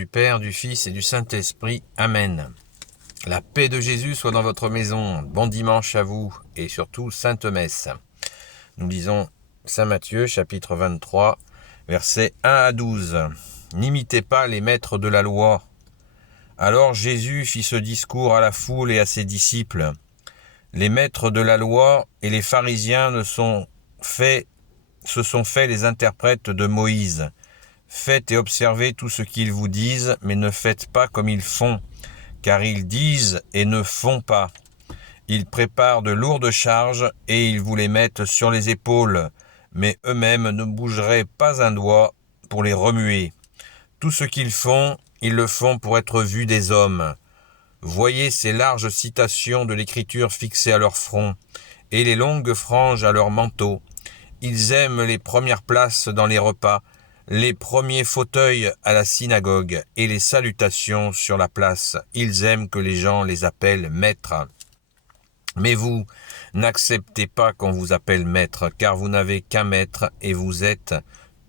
Du Père, du Fils et du Saint-Esprit. Amen. La paix de Jésus soit dans votre maison. Bon dimanche à vous et surtout Sainte Messe. Nous lisons Saint Matthieu, chapitre 23, versets 1 à 12. N'imitez pas les maîtres de la loi. Alors Jésus fit ce discours à la foule et à ses disciples. Les maîtres de la loi et les pharisiens se sont fait les interprètes de Moïse. Faites et observez tout ce qu'ils vous disent, mais ne faites pas comme ils font, car ils disent et ne font pas. Ils préparent de lourdes charges et ils vous les mettent sur les épaules, mais eux-mêmes ne bougeraient pas un doigt pour les remuer. Tout ce qu'ils font, ils le font pour être vus des hommes. Voyez ces larges citations de l'Écriture fixées à leur front, et les longues franges à leur manteau. Ils aiment les premières places dans les repas, les premiers fauteuils à la synagogue et les salutations sur la place. Ils aiment que les gens les appellent maîtres. Mais vous, n'acceptez pas qu'on vous appelle maître, car vous n'avez qu'un maître et vous êtes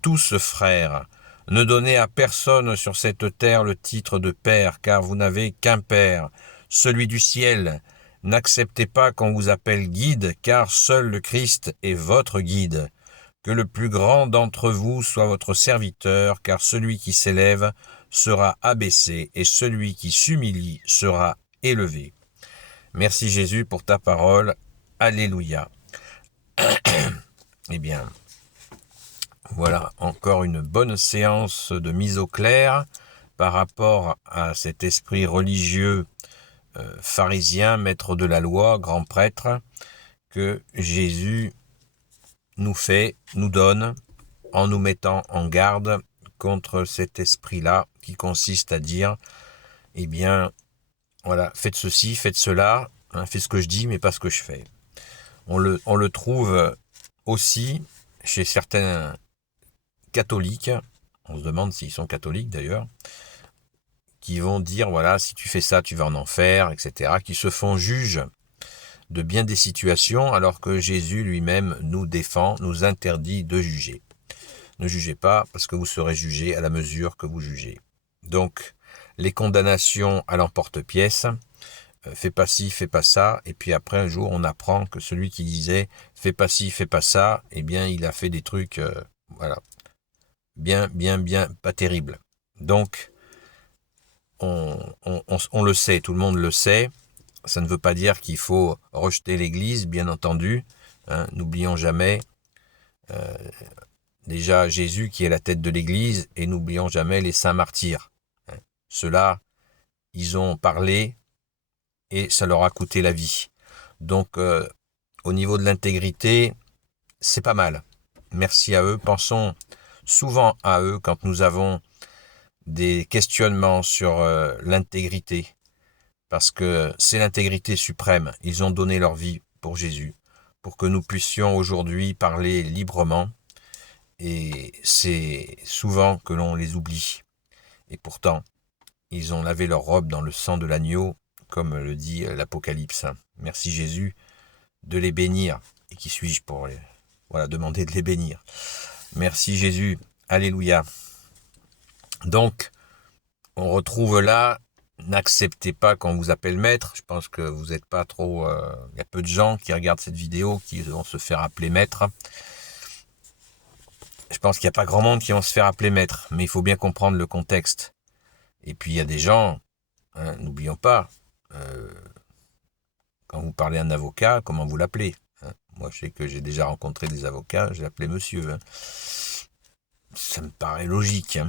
tous frères. Ne donnez à personne sur cette terre le titre de père, car vous n'avez qu'un père, celui du ciel. N'acceptez pas qu'on vous appelle guide, car seul le Christ est votre guide. Que le plus grand d'entre vous soit votre serviteur, car celui qui s'élève sera abaissé, et celui qui s'humilie sera élevé. Merci Jésus pour ta parole. Alléluia. Eh bien, voilà encore une bonne séance de mise au clair par rapport à cet esprit religieux pharisien, maître de la loi, grand prêtre, que Jésus nous donne, en nous mettant en garde contre cet esprit-là qui consiste à dire, eh bien, voilà, faites ceci, faites cela, faites ce que je dis, mais pas ce que je fais. On le trouve aussi chez certains catholiques, on se demande s'ils sont catholiques d'ailleurs, qui vont dire, voilà, si tu fais ça, tu vas en enfer, etc., qui se font juges de bien des situations, alors que Jésus lui-même nous défend, nous interdit de juger. Ne jugez pas, parce que vous serez jugés à la mesure que vous jugez. Donc, les condamnations à l'emporte-pièce, fais pas ci, fais pas ça, et puis après un jour on apprend que celui qui disait fais pas ci, fais pas ça, eh bien il a fait des trucs, voilà, bien pas terribles. Donc, on le sait, tout le monde le sait. Ça ne veut pas dire qu'il faut rejeter l'Église, bien entendu. N'oublions jamais déjà Jésus qui est la tête de l'Église, et n'oublions jamais les saints martyrs. Ceux-là, ils ont parlé et ça leur a coûté la vie. Donc, au niveau de l'intégrité, c'est pas mal. Merci à eux. Pensons souvent à eux quand nous avons des questionnements sur l'intégrité. Parce que c'est l'intégrité suprême. Ils ont donné leur vie pour Jésus, pour que nous puissions aujourd'hui parler librement. Et c'est souvent que l'on les oublie. Et pourtant, ils ont lavé leur robe dans le sang de l'agneau, comme le dit l'Apocalypse. Merci Jésus de les bénir. Et qui suis-je pour demander de les bénir. Merci Jésus. Alléluia. Donc, on retrouve là, n'acceptez pas qu'on vous appelle maître. Je pense que vous n'êtes pas trop... Il y a peu de gens qui regardent cette vidéo qui vont se faire appeler maître. Je pense qu'il n'y a pas grand monde qui vont se faire appeler maître. Mais il faut bien comprendre le contexte. Et puis il y a des gens, n'oublions pas, quand vous parlez à un avocat, comment vous l'appelez. Moi je sais que j'ai déjà rencontré des avocats, je l'appelais monsieur. Ça me paraît logique.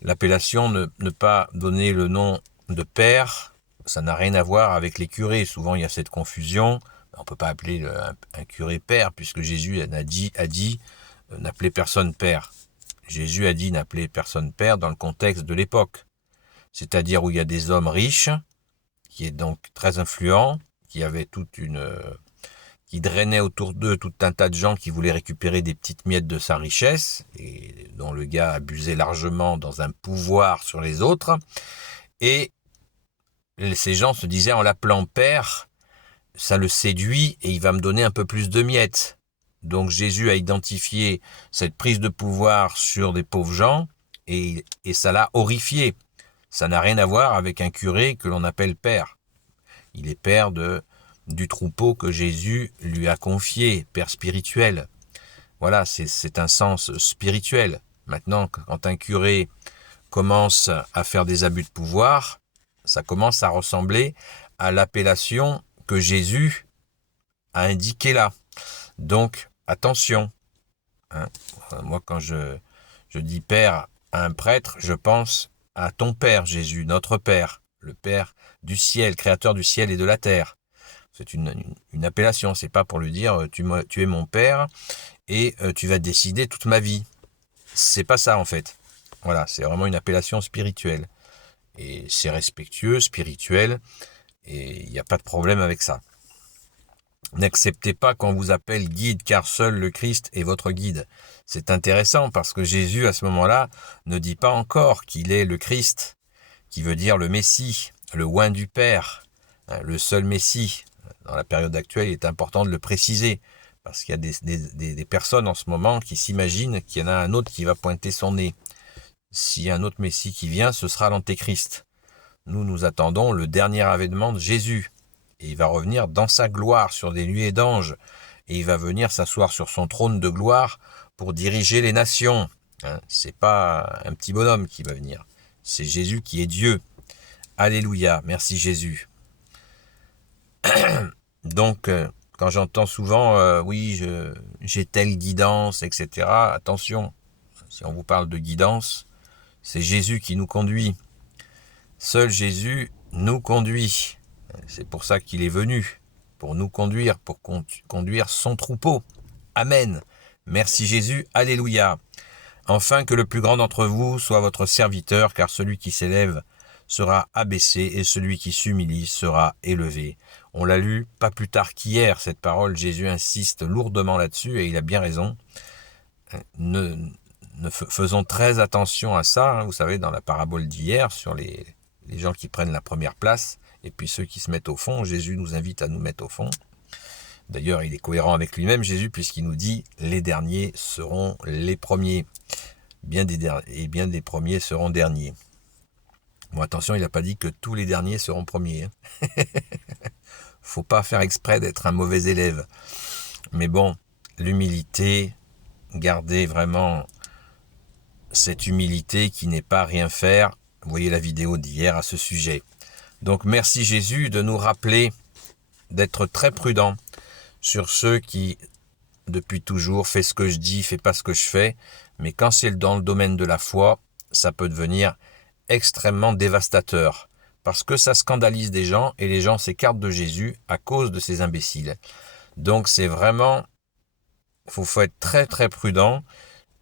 L'appellation ne pas donner le nom de père, ça n'a rien à voir avec les curés. Souvent il y a cette confusion. On ne peut pas appeler un curé père, puisque Jésus a dit n'appelez personne père. Jésus a dit n'appelez personne père dans le contexte de l'époque. C'est-à-dire où il y a des hommes riches, qui est donc très influents, qui avaient qui drainaient autour d'eux tout un tas de gens qui voulaient récupérer des petites miettes de sa richesse, et dont le gars abusait largement dans un pouvoir sur les autres. Et ces gens se disaient, en l'appelant père, ça le séduit et il va me donner un peu plus de miettes. Donc Jésus a identifié cette prise de pouvoir sur des pauvres gens et ça l'a horrifié. Ça n'a rien à voir avec un curé que l'on appelle père. Il est père du troupeau que Jésus lui a confié, père spirituel. Voilà, c'est un sens spirituel. Maintenant, quand un curé commence à faire des abus de pouvoir, ça commence à ressembler à l'appellation que Jésus a indiquée là. Donc, attention. Hein. Moi, quand je dis père à un prêtre, je pense à ton Père Jésus, notre Père, le Père du ciel, créateur du ciel et de la terre. C'est une appellation, c'est pas pour lui dire tu es mon Père et tu vas décider toute ma vie. C'est pas ça en fait. Voilà, c'est vraiment une appellation spirituelle. Et c'est respectueux, spirituel, et il n'y a pas de problème avec ça. N'acceptez pas qu'on vous appelle guide, car seul le Christ est votre guide. C'est intéressant parce que Jésus, à ce moment-là, ne dit pas encore qu'il est le Christ, qui veut dire le Messie, le oint du Père, le seul Messie. Dans la période actuelle, il est important de le préciser, parce qu'il y a des personnes en ce moment qui s'imaginent qu'il y en a un autre qui va pointer son nez. S'il y a un autre Messie qui vient, ce sera l'Antéchrist. Nous attendons le dernier avènement de Jésus. Et il va revenir dans sa gloire sur des nuées d'anges. Et il va venir s'asseoir sur son trône de gloire pour diriger les nations. Hein, c'est pas un petit bonhomme qui va venir. C'est Jésus qui est Dieu. Alléluia, merci Jésus. Donc, quand j'entends souvent, oui, j'ai telle guidance, etc., attention, si on vous parle de guidance, c'est Jésus qui nous conduit. Seul Jésus nous conduit. C'est pour ça qu'il est venu, pour nous conduire, pour conduire son troupeau. Amen. Merci Jésus. Alléluia. Enfin, que le plus grand d'entre vous soit votre serviteur, car celui qui s'élève sera abaissé et celui qui s'humilie sera élevé. On l'a lu pas plus tard qu'hier, cette parole. Jésus insiste lourdement là-dessus et il a bien raison. Faisons très attention à ça. Hein, vous savez, dans la parabole d'hier, sur les gens qui prennent la première place, et puis ceux qui se mettent au fond, Jésus nous invite à nous mettre au fond. D'ailleurs, il est cohérent avec lui-même, Jésus, puisqu'il nous dit « les derniers seront les premiers ». Bien des premiers seront derniers. Bon, attention, il n'a pas dit que tous les derniers seront premiers. Hein. Faut pas faire exprès d'être un mauvais élève. Mais bon, l'humilité, gardez vraiment cette humilité qui n'est pas rien faire. Vous voyez la vidéo d'hier à ce sujet. Donc merci Jésus de nous rappeler d'être très prudents sur ceux qui, depuis toujours, fait ce que je dis, fait pas ce que je fais. Mais quand c'est dans le domaine de la foi, ça peut devenir extrêmement dévastateur. Parce que ça scandalise des gens et les gens s'écartent de Jésus à cause de ces imbéciles. Donc c'est vraiment, faut être très très prudent.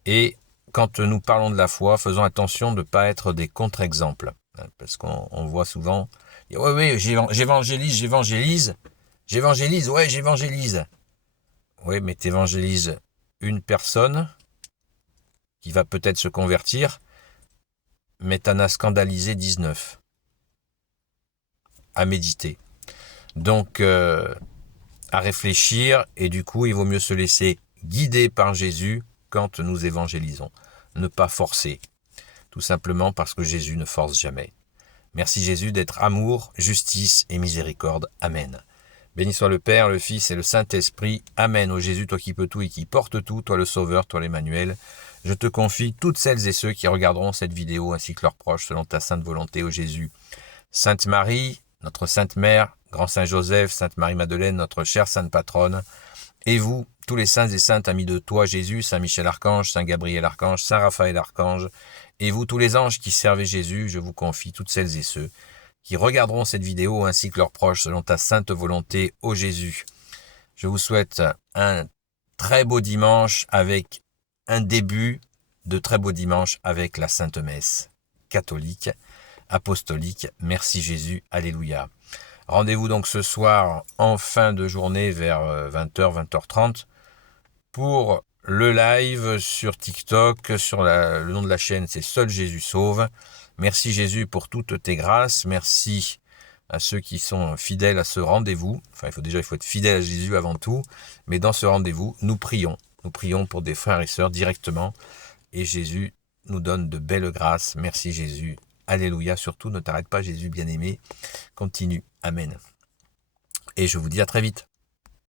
Et quand nous parlons de la foi, faisons attention de ne pas être des contre-exemples. Parce qu'on voit souvent, oui, j'évangélise. Oui, mais tu évangélises une personne qui va peut-être se convertir, mais tu en as scandalisé 19. À méditer. Donc, à réfléchir, et du coup, il vaut mieux se laisser guider par Jésus quand nous évangélisons. Ne pas forcer. Tout simplement parce que Jésus ne force jamais. Merci Jésus d'être amour, justice et miséricorde. Amen. Béni soit le Père, le Fils et le Saint-Esprit. Amen. Ô Jésus, toi qui peux tout et qui porte tout, toi le Sauveur, toi l'Emmanuel. Je te confie toutes celles et ceux qui regarderont cette vidéo ainsi que leurs proches selon ta sainte volonté, ô Jésus. Sainte Marie, notre Sainte Mère, Grand Saint Joseph, Sainte Marie-Madeleine, notre chère Sainte Patronne, et vous, tous les saints et saintes amis de toi, Jésus, Saint Michel Archange, Saint Gabriel Archange, Saint Raphaël Archange, et vous, tous les anges qui servez Jésus, je vous confie toutes celles et ceux qui regarderont cette vidéo ainsi que leurs proches selon ta sainte volonté, ô Jésus. Je vous souhaite un très beau dimanche avec un début de très beau dimanche avec la Sainte Messe catholique, apostolique. Merci Jésus, alléluia. Rendez-vous donc ce soir en fin de journée vers 20h, 20h30 pour le live sur TikTok, sur le nom de la chaîne, c'est Seul Jésus Sauve. Merci Jésus pour toutes tes grâces. Merci à ceux qui sont fidèles à ce rendez-vous. Enfin, il faut être fidèle à Jésus avant tout. Mais dans ce rendez-vous, nous prions. Nous prions pour des frères et sœurs directement. Et Jésus nous donne de belles grâces. Merci Jésus. Alléluia. Surtout, ne t'arrête pas Jésus bien-aimé. Continue. Amen. Et je vous dis à très vite.